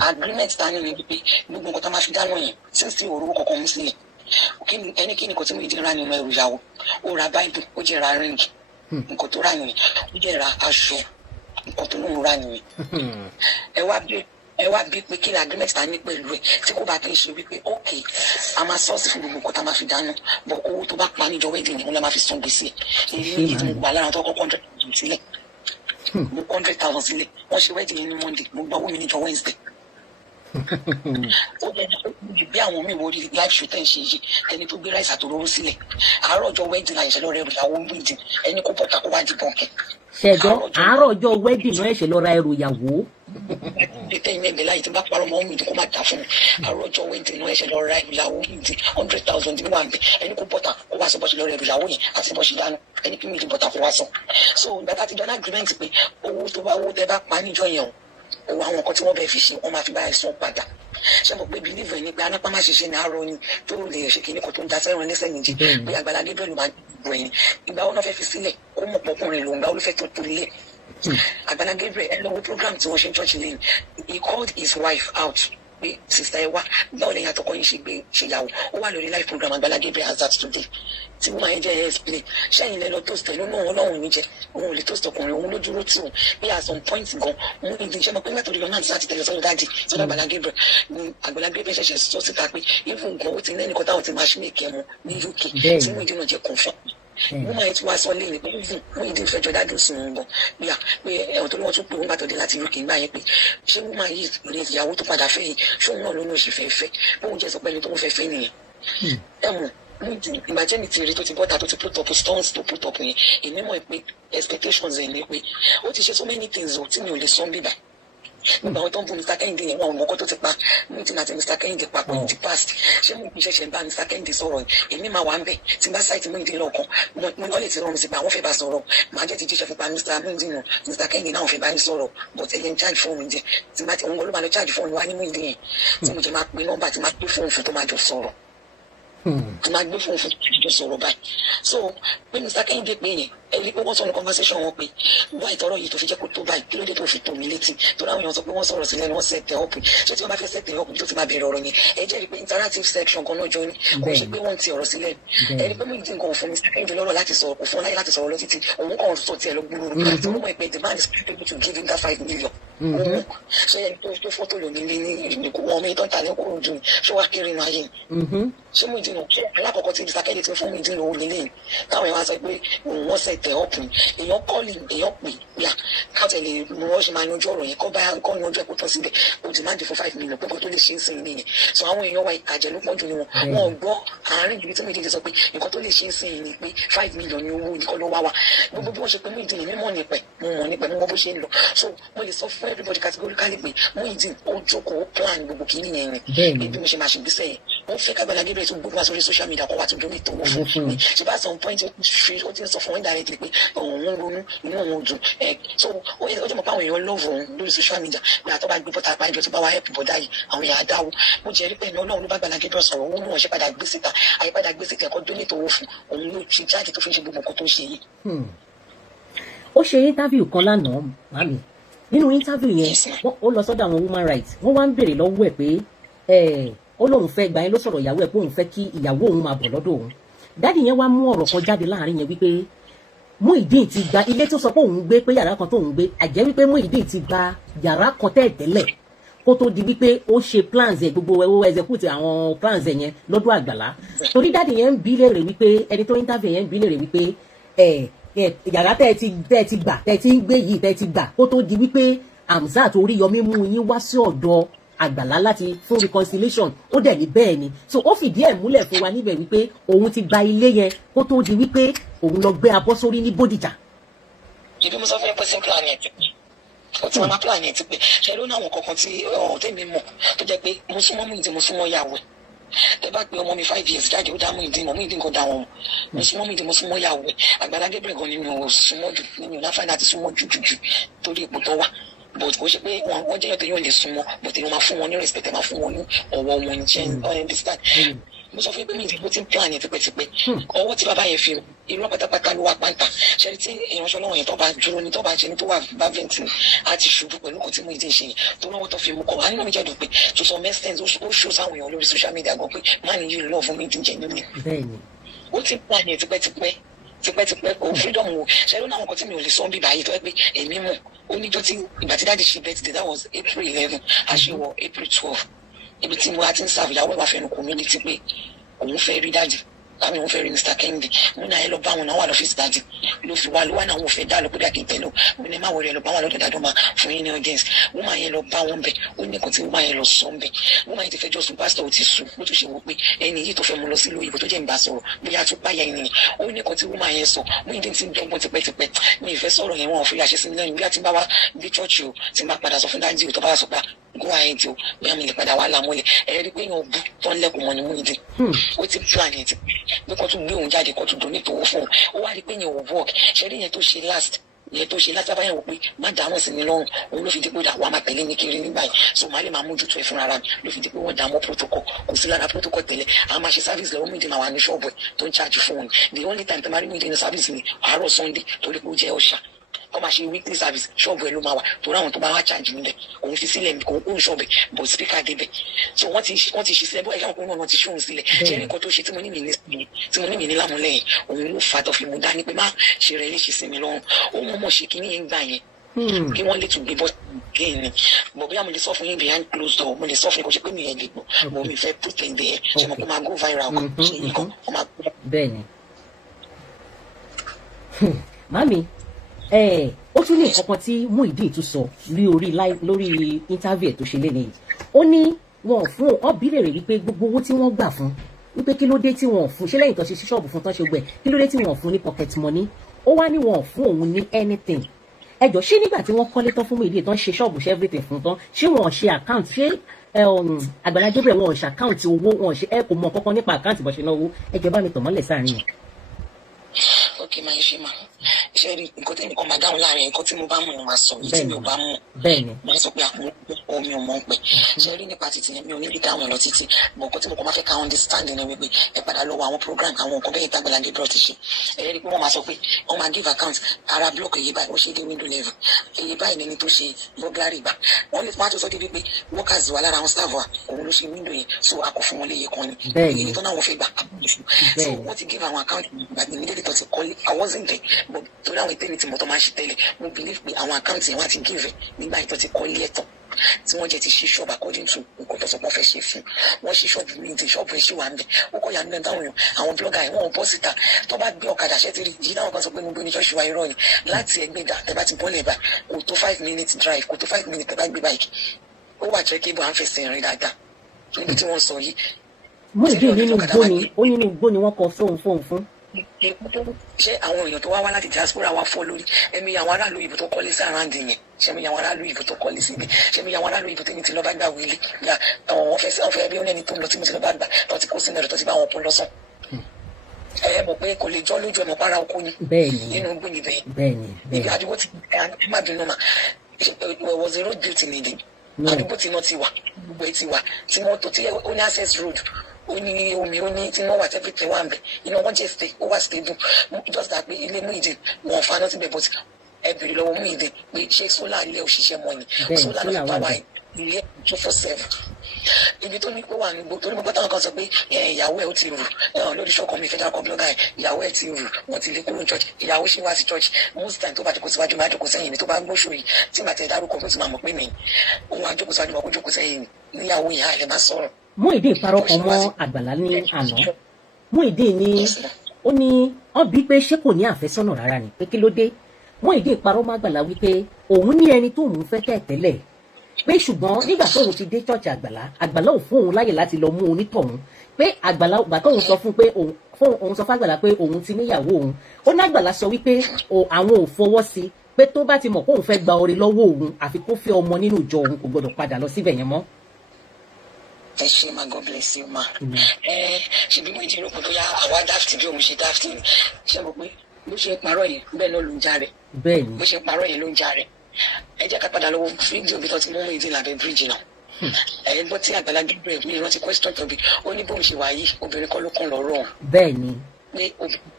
agreement ta ni wípé gbogbo nǹkan tá máa fi dáná yẹn sísí òróró kọ̀ọ̀kan mú sílẹ̀ ẹni kí ni kò tí Muyideen rà nínú ẹrù ìyàwó ó ra bible ó jẹ́ ra ring nǹkan tó rà yẹn ó jẹ́ ra aṣọ nǹkan tó lóun rà yẹn ẹ wá bí pé kí ni agreement ta ní pẹ̀lú ẹ̀ tí kò bá kí n ṣe wípé ok a máa sọ́ọ̀sì fún gbogbo nǹkan tá a máa fi dáná bọ̀ owó tó bá pa níjọ wedding ni wọ́n lè máa fi san gbèsè èyí ní ìdí mo gbà lára tó kọ́ 100,000 sílẹ̀ mo 100,000 sílẹ̀ wọ́n ṣe wedding ní Monday mo gbà owó mi níjọ Wednesday ó bẹ bí àwọn míì wọlé live show tẹ̀ ń ṣe yìí ẹni tó gbé ráìsì àtòróró sílẹ̀ àárọ̀ ọjọ́ wedding náà ìṣẹ̀lẹ̀ rẹ̀ ìyàwó Muyideen ẹni kó bọ́ta kó wá di bọ̀ǹkẹ́. ṣẹjọ àárọ̀ ọjọ́ wedding náà ẹ̀ṣẹ̀ lọ ra ẹrù ìyàwó. ètò ìmẹ̀bẹ̀ láyé tí bá parọ́ mọ́ Muyideen kó má dà fún mi àárọ̀ ọjọ́ wedding náà ẹ̀ṣẹ̀ lọ ra ìyàwó Muyideen 100,000 ní wà ń bẹ ẹni kó bọ́ta kó wá sí bọ́ṣẹ̀ lọ rẹ̀ ìyàwó yẹn àti bọ́ṣẹ̀ dáná ẹni kí Muyideen bọ́ta kó wá sàn. so gbàtà ti dọ́nà agreement pé owó tẹ bá pa níjọ yẹn o owó àwọn nǹkan tí wọ́n bẹ̀ fi ṣe wọ́n máa fi bá ẹ sọ padà ṣé mo pé believe ẹni pé anápá má ṣiṣẹ́ ní àárọ̀ ni tó lè ṣe kíní kan tó ń da sẹ́run lẹ́sẹ̀ méjì pé Agbala Gabriel ló máa gbọ́ ẹ̀yìn ìgbà wọn náà fẹ́ fi sílẹ̀ ó mọ̀ pọkùnrin lòun gbà ó ló fẹ́ tó lé Agbala Gabriel ẹ lọ́wọ́ program tí wọ́n ṣe ń church lane he called his wife out pé sista ẹ wá báwo lẹ́yìn àtọkọ yín ṣe gbé ṣèyàwó ó wà lórí live program Agbala Gabriel has that today tí wọ́n máa ń jẹ́ ẹ explain ṣẹ́yìn lẹ lọ toast ẹ ló náà ọlọ́run ní jẹ òun ò lè toast ọkùnrin òun ló dúró tì wọ́n bí at some point gan mú ìdí iṣẹ́ mọ̀ pé mẹ́tòdì lọ́nà àti láti tẹ̀lé sọ́dọ̀ dáàdì sọ́dọ̀ Agbala Gabriel ní Agbala Gabriel ṣẹ̀ṣẹ̀ sọ síta pé even gan ó ti lẹ́nu kan táwọn ti máa ṣe méèkì ẹ̀mọ́ ní UK tí mú ìdí náà jẹ́ confirm wọ́n máa ti wá sọ lé ní pé mú ìdí ìfẹ́jọ́ dájú sí wọn gan bíyà pé ẹ̀wọ̀n tó ní wọ́n tún pè wọ́n bá tọ́jú láti UK gbà yẹn pé ṣé wọ́n máa yí ìrìn ìyàwó tó padà fẹ́ yìí ṣé òun náà ló ní oṣù fẹ́ẹ́ bóun jẹ́ sọ pé ẹni tó ń fẹ́ nìyẹn ẹ̀wọ̀n ìbàjẹ́ mi ti rí tó ti bọ́ta tó ti put up stones to put up yẹn èmi mọ̀ pé expectations ẹ̀ ní pé ó ti ṣe so many things o tí mi ò lè sọ bíbà nígbà wọn tó ń bu Mr. Kẹ́hìndé yẹn wọn ò mọ̀kọ́ tó ti pa Muyideen àti Mr. Kẹ́hìndé papọ̀ in the past ṣé mo kì í ṣẹ̀ṣẹ̀ bá Mr. Kẹ́hìndé sọ̀rọ̀ yìí èmi máa wà ń bẹ̀ tí n bá ṣáìtì Muyideen lọ́ọ̀kan mo ní wọ́n lè ti rọrùn sí pé àwọn fẹ́ bá sọ̀rọ̀ màá jẹ́ ti jíṣẹ́ fún pa Mr. Muyideen nù Mr. Kẹ́hìndé náà fẹ́ bá ní sọ̀rọ̀ but ẹ̀yẹ ń charge fóònù jẹ tí bá ti òun ló máa lọ charge fóònù wá ní Muyideen yẹn tí mo jẹ máa pe nọ́mbà tí máa pé fóònù fún tó máa jọ sọ̀rọ̀ tí máa gbé fóònù fún tó máa jọ sọ̀rọ̀ báyìí so pé Mr. Kẹ́hìndé pé yẹn ẹ rí i pé wọ́n sọ ní conversation wọn pé wá ìtọ́rọ̀ yìí tó fi jẹ́ kó tó báyìí kí ló dé tó fi tò mí létí tó láwọn èèyàn sọ pé wọ́n sọ̀rọ̀ sílẹ̀ ni wọ́n sẹ̀tẹ̀ ọ̀pù ṣé tí wọ́n bá fẹ́ sẹ̀tẹ̀ ọ̀pù tó ti máa bẹ̀rẹ̀ ọ̀rọ̀ yẹn ẹ jẹ́ rí i pé interactive section kan náà jọ ní kò ṣe pé wọ́n ti ọ̀rọ̀ sílẹ̀ ẹ rí i pé Muyideen nǹkan fún Mr. Kẹ́hìndé lọ́rọ̀ láti sọ̀rọ̀ kò fún láyé láti sọ̀rọ̀ lọ títí òun kàn sọ tiẹ̀ lọ gbúrú tí wọ́n mọ̀ pé the man is capable to give him that 5 million òun ṣe ẹni tó fọ́tò lò nílé ní ìdìkú wọn mi tó ń ta lẹ́kọ̀ọ́ ojú ni ṣé wàá kiri inú ayé ni ṣé Muyideen náà ṣé alákọ̀ọ́kọ́ tí Mr. Kẹ́hìndé ti fún Muyideen lówó lélẹ́yìn táwọn èèyàn wá sọ pé òun wọ́n sẹ̀tẹ̀ ọ̀pù èèyàn kọ́ọ̀lì èèyàn pè yà káàtẹ̀ lè mú wọn ṣe máa yanjú ọ̀rọ̀ yẹn kọ́ bá kọ́ yanjú ẹ̀kọ́ tán síbẹ̀ o ti máa dì fún 5 million pé kó tó lè ṣe é sí ilé yẹn so àwọn èèyàn wa ìkàjẹ́ ló pọ̀ jù ní wọn gbọ́ àárín ibi tí Muyideen sọ pé nǹkan tó lè ṣe é sí ni pé 5 million ni owó nìkan ló wá wa gbogbo bí wọ́n ṣe pé Muyideen ní mọ̀ nípẹ̀ mo mọ̀ nípẹ̀ mo mọ̀ bó ṣe ń lọ so mo lè sọ fún everybody categorically pé Muyideen ó jókòó ó plan gbogbo kìíní yẹn ni bí mo ṣe máa ṣe gbèsè yẹn wọ́n fẹ́ kágbàlá Gabriel tó gbogbo wa sórí social media kọ́ wa tó dómi tó wọ́n fún mi so bá some point ó ti sọ fún wọn indirectly pé òun ń ronú inú òun dùn so ó jẹ́ mọ̀ pé àwọn èèyàn love òun lórí social media pé àtọ́ bá gbé bọ́tà apá ìjọ tó bá wa help bọ́dá yìí àwọn èèyàn adáwó mo jẹ́ rí pé ẹni ọlọ́run ló bá Agbala Gabriel sọ̀rọ̀ òun mú wọn ṣe padà gbé síta àyípadà gbé síta ẹ̀kọ́ dómi tó wọ́n fún òun ló ti jáde tó fi ṣe gbogbo nǹkan tó ń ṣe yìí. Ó ṣe interview kan lánàá màmí nínú interview yẹn ó lọ sọ́dọ̀ àwọn woman rights wọ́n wá ń béèrè lọ́wọ́ ẹ̀ pé ó lóun fẹ́ gbà yín ló sọ̀rọ̀ ìyàwó ẹ̀ pé òun fẹ́ kí ìyàwó òun máa bọ̀ lọ́dọ̀ òun dáàdì yẹn wá mú ọ̀rọ̀ kan jáde láàrin yẹn wípé Muyideen ti gba ilé tó sọ pé òun gbé pé yàrá kan tó òun gbé àjẹ́ wípé Muyideen ti gba yàrá kan tẹ́lẹ̀ kó tó di wípé ó ṣe plans ẹ̀ gbogbo ẹ̀ execute àwọn plans ẹ̀ yẹn lọ́dọ̀ Àgbàlá torí dáàdì yẹn ń bí léèrè wípé ẹni tó interview yẹn ń bí léèrè wípé yàrá tẹ́ ti gbà tẹ́ ti ń gbé yìí tẹ́ ti gbà kó tó di wípé Hamzat Oríyọmí mú yín wá sí ọ̀dọ̀ Àgbàlá láti fún reconciliation ó dẹ̀ ní bẹ́ẹ̀ ni so ó fìdí ẹ̀ múlẹ̀ fún wa níbẹ̀ wípé òun ti gba ilé yẹn kó tó di wípé òun lọ gbé abọ́ sórí ní Bódìjà. ìbí mo sọ fún ẹ pé sí plan yẹn ó ti máa plan yẹn ti pé ṣe ló ní àwọn kankan tí tèmi mọ̀ tó jẹ́ pé mo súnmọ́ Muyideen mo súnmọ́ yàwó ẹ̀ tẹ bá pe ọmọ mi 5 years jáde ó dá Muyideen mọ̀ Muyideen kan dá wọn mo súnmọ́ Muyideen mo súnmọ́ yàwó ẹ̀ Agbala Gabriel gan ni mi ò súnmọ́ jù nínú láfáàdà ti súnmọ́ jù torí ipò tó wà but kò ṣe pé wọ́n jẹ́ yọ̀tọ̀ yóò lè súnmọ́ but èèyàn máa fún wọn ní respect ẹ̀ máa fún wọn ní ọ̀wọ̀ wọn ní jẹ́ understand mo sọ fún pé Muyideen bó ti ń plan yẹn tipẹ́tipẹ́ ọwọ́ tí bàbá yẹn fi irú pátápátá ló wá pàǹtà ṣẹ́ni tí ìránṣẹ́ ọlọ́run yẹn tó bá dúró ní tó bá jẹ ní tó wà bá vẹ́ǹtì á ti ṣubú pẹ̀lú nǹkan tí Muyideen ṣe yẹn tó lọ́wọ́ tó fi mú kọ́ wá nínú mi jẹ́ dùn pé to some extent ó ṣó sáwọn èèyàn lórí social media gan pé má ní yìí lọ́ọ̀ fún Muyideen jẹ nílé ó ti plan yẹn tipẹ́tipẹ́ kò freedom wo ṣe ló náà nǹkan tí mi ò lè sọ bí báyìí tó yẹ pé èmi mọ̀ ó níjọ́ tí ìgbà tí dáàdi ṣe birthday that was April 11 àṣewọ April 12 ibi tí mo ti ń sáfì ìyàwó ìwà fẹnu kò mí létí pé òun fẹ́ rí dáàdi láàmì òun fẹ́ rí Mr. Kennedy mo náà ẹ lọ bá wọn náà wà lọ́fíìsì dáàdi ló fi wá ló wà náà wọn ò fẹ́ dá lọ pé dáàkì tẹ̀lé o mo ní má wọlé ẹ lọ bá wọn lọ́dọ̀ dáadọ́ máa fún yín ní audience wọ́n máa yẹn lọ bá wọn bẹ̀ ó ní nǹkan tí wọ́n máa yẹn lọ sọ ń bẹ̀ wọ́n máa yẹn ti fẹ́ jọ sùn pásítọ̀ ò ti sùn ó tún ṣe wọ́n pé ẹni yìí tó fẹ́ mú lọ sí lóyìnbó tó jẹ́ ń bá sọ̀rọ̀ bóyá tó bá yà ẹni yẹn ó ní nǹkan tí wọ́n máa yẹn sọ Muyideen ti ń dọ́gbọ́n tipẹ́tipẹ́ mi ìfẹ́ sọ̀rọ̀ yẹn wọn ò fi àṣẹ sí mi lẹ́nu bí a ti bá wa bí chọ́ọ̀chì o ti máa padà sọ fún dájú o tó bá wa sọ pé go ahead o bóyá mi lè padà wà lámúlẹ̀ ẹ̀rí pé yàn bú tán lẹ́kùn mọ́ ni Muyideen ó ti plan yẹn ti pé kó tún gbé òun jáde kó tún dùn nítorí fún un ó wá rí pé yẹn ò work ṣẹ́rí yẹn tó ṣe last abáyẹn wò pé má dáhùn sí mi lọ́rùn òun ló fi di pé wà máa tẹ̀lé mi kiri nígbà yẹn so màá lè máa mójútó ẹ fúnra mi ló fi di pé wọ́n dá mọ́ protocol kò sí lára protocol tẹ̀lé àwọn máa ṣe service lọ́wọ́ Muyideen máa wà ní ṣọ́ọ̀bù ẹ̀ tó ń charge fún wọn the only time tẹ́ máa rí Muyideen ní service ni àárọ̀ Sunday torí pé ó jẹ́ ọ̀ṣà kọ́ máa ṣe weekly service ṣọ́ọ̀bù ẹ̀ ló máa wà torí àwọn tó bá wá charge níbẹ̀ òun fi sílẹ̀ kò ń ṣọ́ọ̀bù but speaker débẹ̀ so wọ́n ti ṣe sílẹ̀ bó ẹ̀ka òkú náà ti ṣóhun sílẹ̀ ṣé nǹkan tó ṣe tí mo ní mi ní lámúlẹ̀yìn òun ló fà tó fi mú dání pé má ṣe rẹ̀ léṣe sí mi lọ́rùn ó mọ̀ ṣe kí ní yẹn gbà yẹn kí wọ́n lè tún gbé bọ́ gẹ́ẹ̀ ni bọ̀ bóyá mo lè sọ fún yín behind closed door mo lè sọ fún yín kó ṣe pé mi yẹn lè gbọ́ mo mi fẹ́ pretend bẹ́ẹ̀ ṣe mo kó máa go viral kan ṣe yín kan ó máa gbọ́. bẹ́ẹ̀ni mami ó tún ní nǹkan kan tí Muyideen tún sọ lórí interview tó ṣe léni yìí ó ní wọn ò fún ọ bí lè rí wípé gbogbo owó tí wọ́n gbà fún wípé kí ló dé tí wọn ò fún ṣe lẹ́yìn tó ṣe sí ṣọ́ọ̀bù fún tán ṣe gbẹ kí ló dé tí wọn ò fún ní pocket money ó wá ní wọn ò fún òun ní anything ẹjọ ṣé nígbà tí wọ́n kọ́lé tán fún Muyideen tán ṣe ṣọ́ọ̀bù ṣe everything fún tán ṣé wọn ò ṣe account ṣé Agbala Gabriel wọn ò ṣe account owó wọn ò ṣe ẹ kò mọ kankan nípa account bó ṣe náwó ẹjọ bá mi tàn mọ́lẹ̀ sáàrin yẹn. ok máa ń ṣe máa ṣe rí nǹkan tí nǹkan máa dáhùn láàrin nǹkan tí mo bá mú ni máa sọ èyí tí mi ò bá mú máa sọ pé àpò omi ò mọ̀ ń pẹ́ ṣe rí nípa títí yẹn mi ò ní bí dáhùn lọ títí bọ̀ nǹkan tí mo kàn máa fẹ́ ká understand ni wípé ẹ padà lọ́wọ́ àwọn program àwọn nǹkan bẹ́ẹ̀ Agbala Gabriel ti ṣe ẹ rí pé wọ́n máa sọ pé wọ́n máa give account ara block èyí báyìí wọ́n ṣe dé window level èyí báyìí ni tó ṣe burglary gbà wọ́n lè máa tó sọ débi pé workers wà lára àwọn staff wa òun ló ṣe window yẹn so a kò fún wọn léye kan ni èyí tó náà wọ́n fẹ́ gbà so wọ́n ti give àwọn account gbàgbé nílé tó ti kọ́lé I wasn't there but torí àwọn ìtẹ́ni tí mo tọ́ máa ṣe tẹ́lẹ̀ mo believe pé àwọn account yẹn wá ti give nígbà yìí tó ti kọ́lé ẹ̀tàn tí wọ́n jẹ́ ti ṣí ṣọ́ọ̀bù according to nǹkan tó sọ pé wọ́n fẹ́ ṣe fún wọ́n ṣí ṣọ́ọ̀bù ní ti ṣọ́ọ̀bù ẹ̀ ṣì wà ń bẹ̀ ó kọ́ ìyá nígbà táwọn èèyàn àwọn blogger yẹn wọ́n bọ́ síta tó bá gbé ọ̀kadà ṣẹ́ ti rí yìí náà kan sọ pé mo gbé ní ṣọ́ọ̀ṣì wa irọ́ ni láti Ẹgbẹ́dà tẹ́ bá ti bọ́lẹ̀ bá kò tó 5 minutes drive kò tó 5 minutes tẹ́ bá gbé báyìí ó wà jẹ́ kébù à ń fẹsẹ̀ rìn dáadáa níbi tí wọ́n sọ yìí. Muyideen nínú igbó ni ó nínú igbó ni wọ́n kọ fóun fún ṣé àwọn èèyàn tó wá láti diaspora wá fọ́ lórí ẹ̀mí àwọn aráàlú ìbò tó kọ́lé sí àráǹdì yẹn ṣẹ́mi àwọn aráàlú ìbò tó kọ́lé sí ibi ṣẹ́mi àwọn aráàlú ìbò tèmi ti lọ́ bá gbà wílé ya ọ̀fẹ́ bí ó lẹ́ni tó ń lọ tí mo ti lọ́ bá gbà tó ti kó sínú ẹ̀rọ tó ti bá wọn pọ́n lọ́sàn. ẹ mọ̀ pé kò lè jọ́ lójú ọmọ para oko ni nínú gbòmí bẹ́ẹ̀ ibi àdúgbò ti ẹ má bínú mà was a road built in Ìdí àdúgbò tí iná ti wà gbogbo ẹ ti wà tí mọ́tò tí ó ní access road ó ní omi ó ní tí wọ́n wà tẹ́fìtì wà ń bẹ̀ iná wọ́n jẹ́ stay ó wà stable just that pé ilé Muyideen wọn fa náà síbẹ̀ but ẹ bèrè lọ́wọ́ Muyideen pé ṣé sólà ilé òṣìṣẹ́ mọ́ ni sólà ló fi pàwá ilé 247 ibi tó ní pé wà ní gbogbo torí mo gbọ́dọ̀ kan sọ pé ìyàwó ẹ̀ ó ti rù lórí ṣọ́ọ̀kan mi federal club blogger ìyàwó ẹ̀ ti rù wọ́n ti lé kúrò church ìyàwó ṣe wá sí church most time tó bá jókòó síwájú máa jókòó sẹ́yìn mi tó bá gbóṣù yìí tí màá tẹ̀ dárúkọ fún ti máa mọ̀ pé mi òun á jókòó síwájú máa kó jókòó sẹ́yìn níyàwó yẹn àlẹ́ máa sọ̀rọ̀. Muyideen parọ́ kan mọ́ Àgbàlá ní àná Muyideen ní ó ní wọ́n bí pé ṣé kò ní àfẹ́sọ́nà rárá ni pé kí ló dé Muyideen parọ́ mọ́ Àgbàlá wípé òun ní ẹni tóun fẹ́ tẹ̀tẹ́lẹ̀ pé ṣùgbọ́n nígbà tóun ti dé ṣọ́ọ̀ṣì Àgbàlá ò fún òun láyè láti lọ mú onítọ̀hún pé Àgbàlá ìgbà tóun sọ fún pé òun sọ fún Àgbàlá pé òun ti níyàwó òun ó ní Àgbàlá sọ wípé àwọn ò fọwọ́ sí pé tó bá ti mọ̀ pé òun fẹ́ gba oore lọ́wọ́ òun àfi kó fẹ́ ọmọ nínú ìjọ òun kò gbọdọ̀ padà lọ síbẹ̀ yẹn mọ́. ẹ ṣe ma God bless you ma ṣèbí mo ìdírò kan tó yá àwa dáfítì bí òun ṣe dáfítì ni ṣe mo pé bó ṣe parọ́ yẹn bẹ́ẹ̀ náà ló ń já rẹ̀ bó ṣe parọ́ yẹn ló ń já rẹ̀ ẹ jẹ́ ká padà lọ́wọ́ fídíò bí wọ́n ti mú Muyideen lábẹ́ bíríìjì náà ẹ gbọ́ tí Agbala Gabriel ní ìrántí question tó bí ó ní bóun ṣe wà yìí obìnrin kọ́ ló kàn lọ́rọ̀ bẹ́ẹ̀ ni pé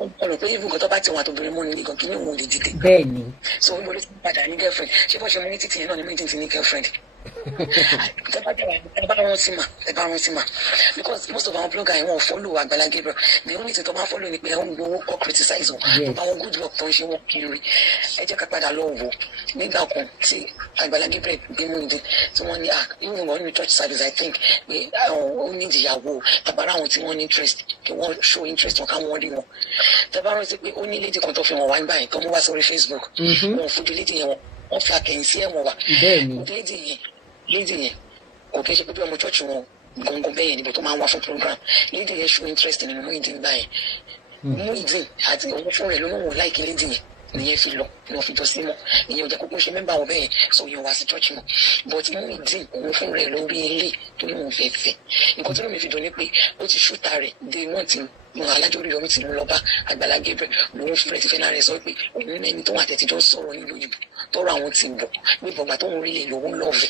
obìnrin pé ibùkún tó bá ti wọn àtòbìnrin mú ni nìkan kí ni òun ò lè dìde bẹ́ẹ̀ ni so ó lórí padà ní girlfriend ṣé bó ṣe mú ní títì yẹn náà ni Muyideen ti ní girlfriend ẹ bá wọn sí ma because most of our blogger yẹn wọn follow Agbala Gabriel the only thing tó máa follow ni pé wọn gbowó kọ criticize wọn tó bá wọn good luck tó ń ṣe wọn kiri ẹ jẹ́ ká padà lọ wò nígbà kan tí Agbala Gabriel gbé Muyideen tí wọ́n ní even wọn ní church service I think pé ó ní ìyàwó tàbára àwọn tí wọ́n ní interest kí wọ́n show interest wọn káwọn rí wọn tàbára wọn sí pé ó ní lady kan tó fi wọn wá nígbà yẹn tó mú wá sórí Facebook wọn fojú lady yẹn wọn fi àkẹ́yìn sí ẹ̀wọ̀n wa lady yẹn kò kí n ṣe pé bí ọmọ church wọn gbọ̀ngàn bẹ́ẹ̀ níbi tó máa ń wá fún program lady yẹn show interest nínú Muyideen gbà yẹn Muyideen àti òun fún rẹ̀ ló lóun láìkí lady yẹn nìyẹn fi lọ ni wọn fi jọ sí mọ ìyẹn ò jẹ́ kókó ṣe mẹ́mbà wọn bẹ́ẹ̀ so yẹn wá sí church mọ but Muyideen òun fún rẹ̀ lórí ilé tó ní òun fẹ́ fẹ́ nǹkan tó ní mi fi dùn ní pé ó ti ṣúta rẹ̀ dé wọ́n ti wọn alájọ orí omi ti mú lọ bá Agbala Gabriel lòun fún rẹ̀ ti fẹ́ náà rẹ̀ sọ pé òun mẹ́ni tó wà tẹ̀tí jọ sọ̀rọ̀ nílùú òyìnbó tọrọ àwọn ti bọ̀ pé bọ̀gbà tó ń rí lè lòun lọ́ọ̀fẹ́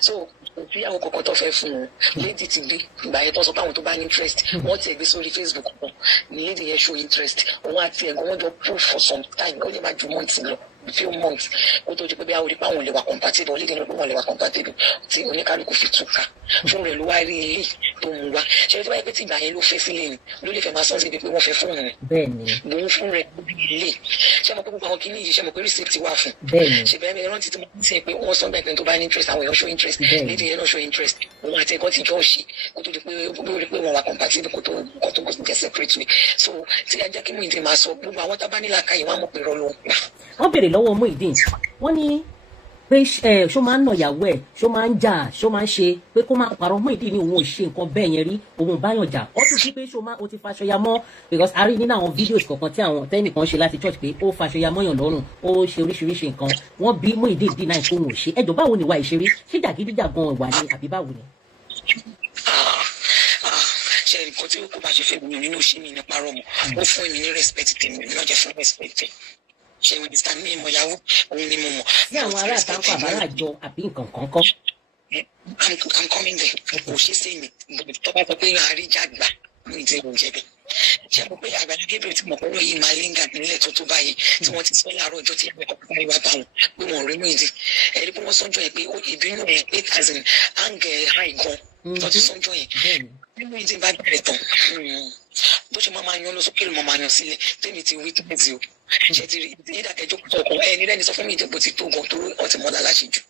so ìyàwó kọ̀ọ̀kan tó fẹ́ fún un lady ti gbé ìgbà yẹn tó sọ pé àwọn tó bá ní interest wọ́n ti gbé sórí Facebook kan ní lady yẹn show interest òun àti ẹ̀gbọ́n wọn jọ prove for some time ó lè má ju months lọ few months kó tó di pé bí àwọn olùpá wọn lè wà compatible lady yẹn ló pé wọn lè wà compatible tí oníkálukú fi túká fún rẹ̀ ló wá rí ilé tó mú wá ṣe tó bá yẹ pé tí ìgbà yẹn ló fẹ́ sílé ni ló lè fẹ́ máa sọ síbi pé wọ́n fẹ́ fún òun lòun fún rẹ̀ lórí ilé ṣé mo pé gbogbo àwọn kìíní yìí ṣé mo pé receipt wà fún ṣe bẹ́ẹ̀ bẹ́ẹ̀ rántí tí mo ti pé wọ́n sọ bẹ́ẹ̀ pé tó bá ní interest àwọn èèyàn show interest lady yẹn náà show interest òun àti ẹ̀gbọ́n ti jọ ṣe kó tó di pé ó rí pé wọ́n wà compatible kó tó jẹ́ separate way so tí a jẹ́ kí Muyideen máa sọ gbogbo àwọn tábà nílà káyìí wọ́n á mọ̀ pé rọ́ ló ń pa. wọ́n béèrè lọ́wọ́ Muyideen wọ́n ní pé ṣó máa ń nà ìyàwó ẹ̀ ṣó máa ń jà ṣó máa ń ṣe pé kó máa parọ́ Muyideen ní òun ò ṣe nǹkan bẹ́ẹ̀ yẹn rí òun báyàn jà ó tún sí pé ṣó máa ó ti faṣọ ya mọ́ because a rí nínú àwọn fídíòs kọ̀ọ̀kan tí àwọn tẹ́nìkan ṣe láti church pé ó faṣọ ya mọ́yàn lọ́rùn ó ṣe oríṣiríṣi nǹkan wọ́n bí Muyideen dínà ìfowó ṣe ẹjọ́ báwo ni ìwà ìṣeré ṣé jàgídíjàgan ìwà ni àbí báwo ni. ṣe nǹkan tí kò bá ṣe fẹ́ mi nínú ṣé mi ní parọ́ mọ́ ó fún mi ní respect tèmi náà jẹ́ fún respect ṣe wọn distan mi mọ yahoo òun ni mo mọ. ní àwọn ará àtàkùn àbára àjọ àbí nǹkan kan kọ́. I'm coming there kò ṣe sí mi tó bá sọ pé yàn á rí jàgbá ní ìdí oúnjẹ bẹ́ẹ̀ ṣe mo pé Agbala Gabriel tí mo kọ́ lóye máa língà nílẹ̀ tó tó báyìí tí wọ́n ti sọ láàárọ̀ ọjọ́ tí ẹgbẹ́ kọ̀ọ̀kan wá bá wọn pé wọ́n rí Muyideen ẹ̀rí pé wọ́n sọ́njọ́ yẹn pé ìbínú yẹn pé as in anger high gan tó ti sọ́njọ́ yẹn bí Muyideen bá bẹ̀rẹ̀ tán bó ṣe máa yan lọ sókè ló máa yan sílẹ̀ tèmi ti wí tẹ́lẹ̀ o ṣe ti rí ìdákẹ́jọ́ kọ̀ọ̀kan ẹni rẹ́ni sọ fún mi ìdìbò ti tó gan tó ọtí mọ́lá láṣejù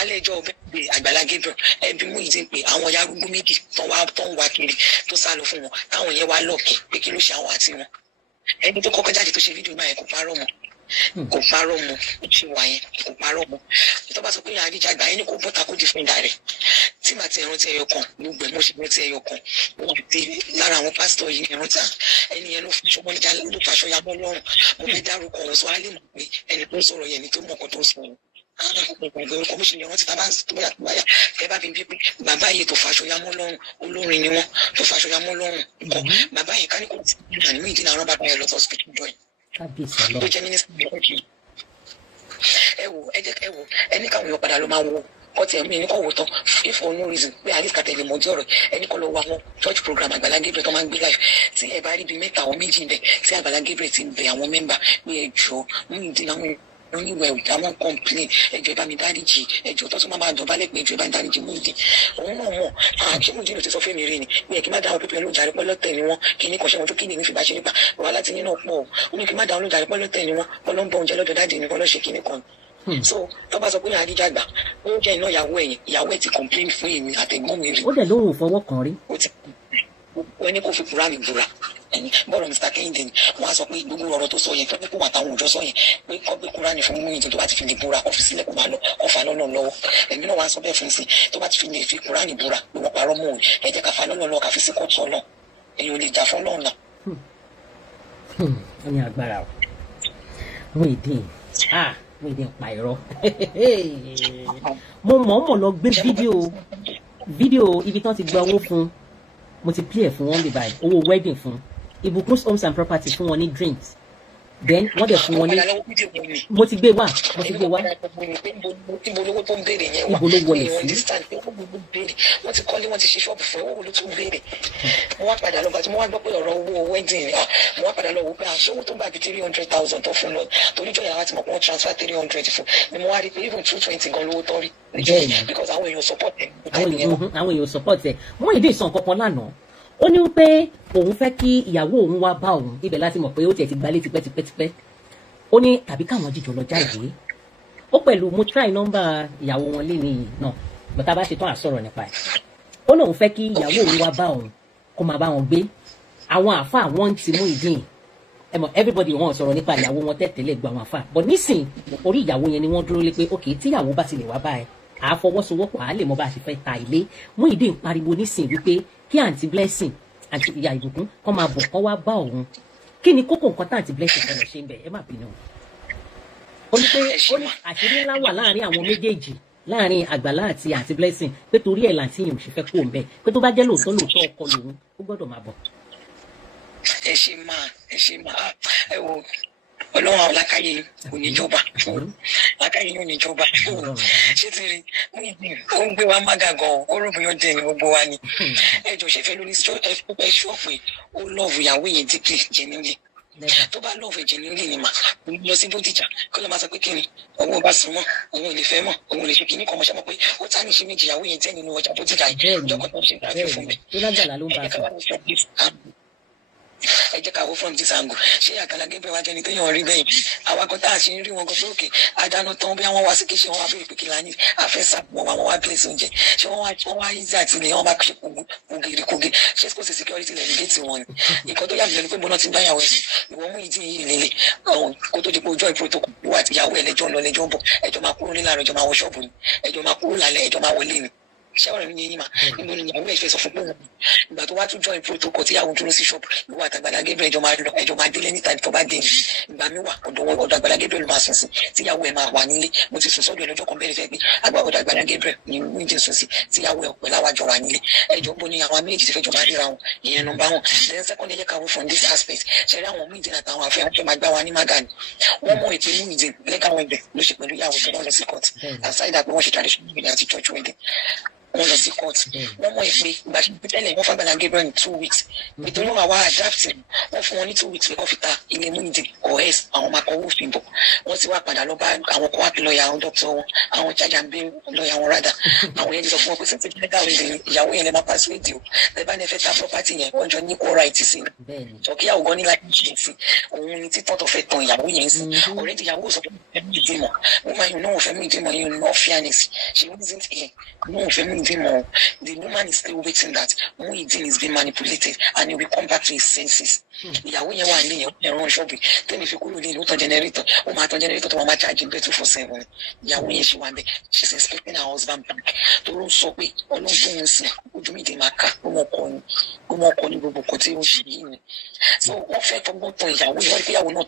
alẹ́ ẹjọ́ bẹ́ẹ̀ Agbala Gabriel ẹbí Muyideen pé àwọn ya arúgbó méjì tó ń wá kiri tó sá lọ fún wọn táwọn yẹn wá lọ́ọ̀kì pé kí ló ṣe àwọn àti wọn ẹni tó kọ́kọ́ jáde tó ṣe fídíò náà yẹn kó parọ́ mọ́ kò parọ́ mọ́ ó ti wà yẹn kò parọ́ mọ́ tó bá sọ pé àríjà àgbà yẹn ní kò bọ́ta kó dìfẹ́ǹdà rẹ̀ tí màá ti rántí ẹyọ kan gbogbo ẹ̀ mo ṣe rántí ẹyọ kan wọ́n ti lára àwọn pásítọ̀ yìí ní rántí ẹni yẹn ló faṣọ mọ́ níjà ló faṣọ ya mọ́ lọ́rùn mo fẹ́ dárúkọ wọn sọ á lè mọ̀ pé ẹni tó ń sọ̀rọ̀ yẹn ni tó mọ̀ kan tó ń sọ̀rọ̀ orúkọ mo ṣe lè rántí tábà tó báyà ẹ bá fi bí pé bàbá yìí tó faṣọ ya mọ́ lọ́rùn olórin ni wọ́n tó faṣọ ya mọ́ lọ́rùn nǹkan bàbá yìí ká ní kò tí ì ní Muyideen àwọn bàbá yẹn lọ́tọ̀ hospital join tó jẹ́ mínísítà ẹ wò ẹni káwọn èèyàn padà ló máa wo ọtí ẹ̀mí ẹni kọ́ wò tán if for no reason pé alice kàtẹ́lẹ̀ mọ̀ jẹ́ ọ̀rọ̀ ẹni kọ́ lọ wọ àwọn church program Agbala Gabriel tó máa ń gbé live tí ẹ bá rí bíi mẹ́ta àwọn méjì bẹ̀ tí Agbala Gabriel ti bẹ̀ àwọn mẹ́mbà pé ẹjọ́ Muyideen àwọn oníwẹ̀ àwọn complain ẹjọ́ bá mi dáríjì ẹjọ́ tó tún máa dọ̀bálẹ̀ pé ẹjọ́ bá ń dáríjì Muyideen òun náà mọ̀ àti Muyideen ló ti sọ fẹ́mi rí ni bí ẹ kí má dáhùn pípẹ́ ló jàre pọ́lọ́tẹ̀ ni wọ́n kí ní kọ́ṣẹ́ wọn tó kí ní fi bá ṣe nípa wàhálà tí nínú pọ̀ ó ní kí má dáhùn ló jàre pọ́lọ́tẹ̀ ni wọ́n pọ́lọ́ ń bọ oúnjẹ lọ́dọ̀ dáàdì ni pọ́lọ́ ṣe kíní kan so tó bá sọ pé àríjà àgbà ó jẹ́ iná ìyàwó ẹ̀ ti complain fún èmi àtẹ̀gbọ́n mi rí. ó dẹ̀ lóhùn fọwọ́ kan rí. ó ní kó fi Kùránì búra bọ́ọ̀rọ̀ Mr. Kehinde ni wọ́n á sọ pé gbogbo ọ̀rọ̀ tó sọ yẹn fẹ́ kó wà táwọn òjò sọ yẹn pé kọ́ gbé Kùránì fún Muyideen tó bá ti fi lè búra ọ́fíìsì lẹ́kọ̀ọ́ máa lọ ọ̀fà lọ́nà lọ́wọ́ ẹ̀mí náà wá sọ bẹ́ẹ̀ fún sí tó bá ti fi lè fi Kùránì búra ló wọ́n parọ́ mọ́ òun ẹ jẹ́ ká fa lọ́nà lọ́wọ́ ká fi sí kóòtù ọlọ́ èyí ò lè jà fún lọ́nà. ó ní agbára o Muyideen Muyideen pa irọ́ mo mọ̀ọ́mọ̀ lọ gbé fídíò ibi tán ti gba owó fún mo ti play ẹ̀ fún wọn bí báyìí owó wedding fún Ìbùkún homes and properties fún wọn ní drinks then wọ́n dẹ̀ fún wọn ní mo ti gbé wá ibo ló wọlé sí. wọ́n ti kọ́lé wọ́n ti ṣe ṣọ́ọ̀bù fún owó ló tún béèrè mo wá padà lọ gbà tí mo wá gbọ́ pé ọ̀rọ̀ owó wedding ni mo wá padà lọ wò pé aṣọ́wó tó gbà bí 300,000 tó fún lọ torí jọ̀yà láti mọ̀ pé wọ́n transfer 300 fún ni mo wá rí pé even 220 gan lówó tán rí because àwọn èèyàn support ẹ̀. àwọn èèyàn support ẹ̀ Muyideen sàn kankan lánàá ó ní pé òun fẹ́ kí ìyàwó òun wá bá òun ibẹ̀ láti mọ̀ pé ó tiẹ̀ ti gbalé tipẹ́tipẹ́ ó ní tàbí káwọn jíjọ lọ jáde ó pẹ̀lú mo try nọ́mbà ìyàwó wọn lé ní náà bàtà bá ṣe tán àsọ̀rọ̀ nípa ẹ̀ ó lóun fẹ́ kí ìyàwó òun wá bá òun kó máa bá wọn gbé àwọn àáfàá wọn ti Muyideen ẹ mọ̀ everybody wọn sọ̀rọ̀ nípa ìyàwó wọn tẹ́tẹ́lẹ̀ gba àwọn àáfàá but nísìn orí ìyàwó yẹn ni wọ́n dúró lé pé ok tíyàwó bá ti lè wá bá ẹ àfọwọ́sowọ́pọ̀ àá lè mọ bá a ṣe fẹ́ ta ilé Muyideen pariwo nísìn wípé kí àǹtí Blessing àti ìyá Ìbùkún kọ́ máa bọ̀ kọ́ wá bá òun kí ni kókó nǹkan tá àǹtí Blessing fẹ́ lọ ṣe ń bẹ̀ ẹ má bínú. ó ní pé àṣírí ńlá wà láàrin àwọn méjèèjì láàrin Àgbàlá àti àǹtí Blessing pé torí ẹ̀ làǹtí yìí ò ṣe fẹ́ kó ń bẹ̀ pé tó bá jẹ́ lóòótọ́ ọkọ lòun ó gbọ́dọ̀ máa bọ̀. ẹ ṣe máa ẹ wo Ọlọ́run àwọn lákàyè oníjọba lákàyè oníjọba ṣé ti rí ó ń gbé wa mága gan ó rò bóyá dé ní gbogbo wa ni ẹjọ ṣe fẹ́ lórí ẹ ṣọ́ọ̀pù ó lọ́ọ̀bù ìyàwó yẹn dípì jẹ́nìlì tó bá lọ́ọ̀bù jẹ́nìlì ni mà lọ sí Bódìjà kó lọ máa sọ pé kí ni owó bá sùn mọ́ òun ò lè fẹ́ mọ́ òun ò lè ṣe kíní kan mọ́ ṣe mọ́ pé ó tá ní ṣe méjì ìyàwó yẹn jẹ́ nínú ọjà Bódìjà yìí ìjọba tó ń ṣe ìdájọ́ fún mi ẹ jẹ́ ká wo from this angle ṣé Agbala Gabriel wá jẹni téèyàn rí bẹ́yìn àwa kan tá a ṣe ń rí wọn kan sókè àdáná tán bí wọ́n wá sí kíṣe wọn wá bẹ̀rẹ̀ pé kí la ní àfẹ́sà wọn wá place oúnjẹ ṣé wọ́n wá easy àti ilẹ̀ wọn bá ṣe kògiri ṣé kò sí security lẹ́nu géètì wọn ni ìkan tó yà mí lẹ́nu pé bọ́nà ti bá yàwó ẹ̀sìn ìwọ Muyideen yìí lélẹ̀ kó tó di pé ojú ẹ̀ protocol wà àti ìyàwó ẹ̀ lẹ́jọ́ ń lọ lẹ́jọ́ ń bọ̀ ẹjọ́ máa kúrò nílànà ẹjọ́ máa wọ ṣọ́ọ̀bù ni ẹjọ́ máa kúrò lálẹ́ ẹjọ́ máa wọlé ni ṣé ọ̀rẹ́ mi ní yín mà níbo ni ìyàwó ẹ̀ fẹ́ sọ fún pé ìgbà tó wá tún join protocol tí ìyàwó dúró sí ṣọ́ọ̀bù ìwọ àti Agbala Gabriel ẹjọ́ máa délé níta tó bá dé ní ìgbà mi wà ọ̀dọ̀ Agbala Gabriel máa sùn sí tí ìyàwó ẹ̀ máa wà nílé mo ti sùn sọ́dọ̀ ẹlọ́jọ́ kan bẹ́ẹ̀ fẹ́ pé ọ̀dọ̀ Agbala Gabriel ni Muyideen sùn sí tí ìyàwó ẹ̀ pẹ̀lú àwàjọ wà nílé ẹjọ́ bó ni àwọn méjì ti fẹ́ jọ máa ríra wọn ìyẹn nọ́mbà wọn then second ẹjẹ́ káwọ́ from this aspect ṣẹlẹ̀ àwọn Muyideen àtàwọn afẹ́ wọn fẹ́ máa gbá wa ní magani wọ́n mọ ètò Muyideen lẹ́gàá wọn ibẹ̀ ló ṣe pẹ̀lú ìyàwó tó wọ́n lọ sí court aside that pé wọ́n ṣe traditional wedding àti church wedding wọ́n lọ sí court wọ́n mọ̀ pé ìgbà tí tẹ́lẹ̀ wọ́n f'Agbala Gabriel ní 2 weeks nítorí wọ́n máa wá adapt wọ́n fún wọn ní 2 weeks pé kó fi ta ilé Muyideen or else àwọn máa kọ owó òfin bọ̀ wọ́n ti wá padà lọ bá àwọn kọ́ àpè lọ́ọ̀yà àwọn dókítà wọn àwọn chájà ń bẹ lọ́ọ̀yà wọn rádà àwọn yẹn ti sọ fún wọn pé sẹ́ńtì legal wedding ìyàwó yẹn lè máa persuade o ẹ bá ní ẹ fẹ́ ta property yẹn wọ́n jọ ní equal right sí i ọ̀kíyàwó gan ní láti ṣe sí òun ni títọ́ tó fẹ́ tan ìyàwó yẹn sí already ìyàwó sọ pé Muyideen mọ̀ wọ́n máa yàn náà wọ́n fẹ́ Muyideen mọ̀ yẹn no fairness she wasn't here náà wọ́n fẹ́ Muyideen Muyideen more. The woman is still waiting that Muyideen is being manipulated and he will come back to his senses. Ìyàwó yẹn wà ní ẹ̀rọ ṣọ́ọ̀bù tẹ́lẹ̀ fi kúrò lé lóòótọ́ generator ó máa tán generator tó máa charge in 24/7. Ìyàwó yẹn ṣì wà bẹ́ẹ̀, she's expecting her husband back. Tó ló ń sọ pé ọlọ́run tó ń sìn ojú mi dé máa ká gbọ́mọ ọkọ ni gbogbo nǹkan tí ó ń ṣe yìí ni. So wọ́n fẹ́ fọgbọ́n tan ìyàwó yẹn wọ́n rí pé ìyàwó náà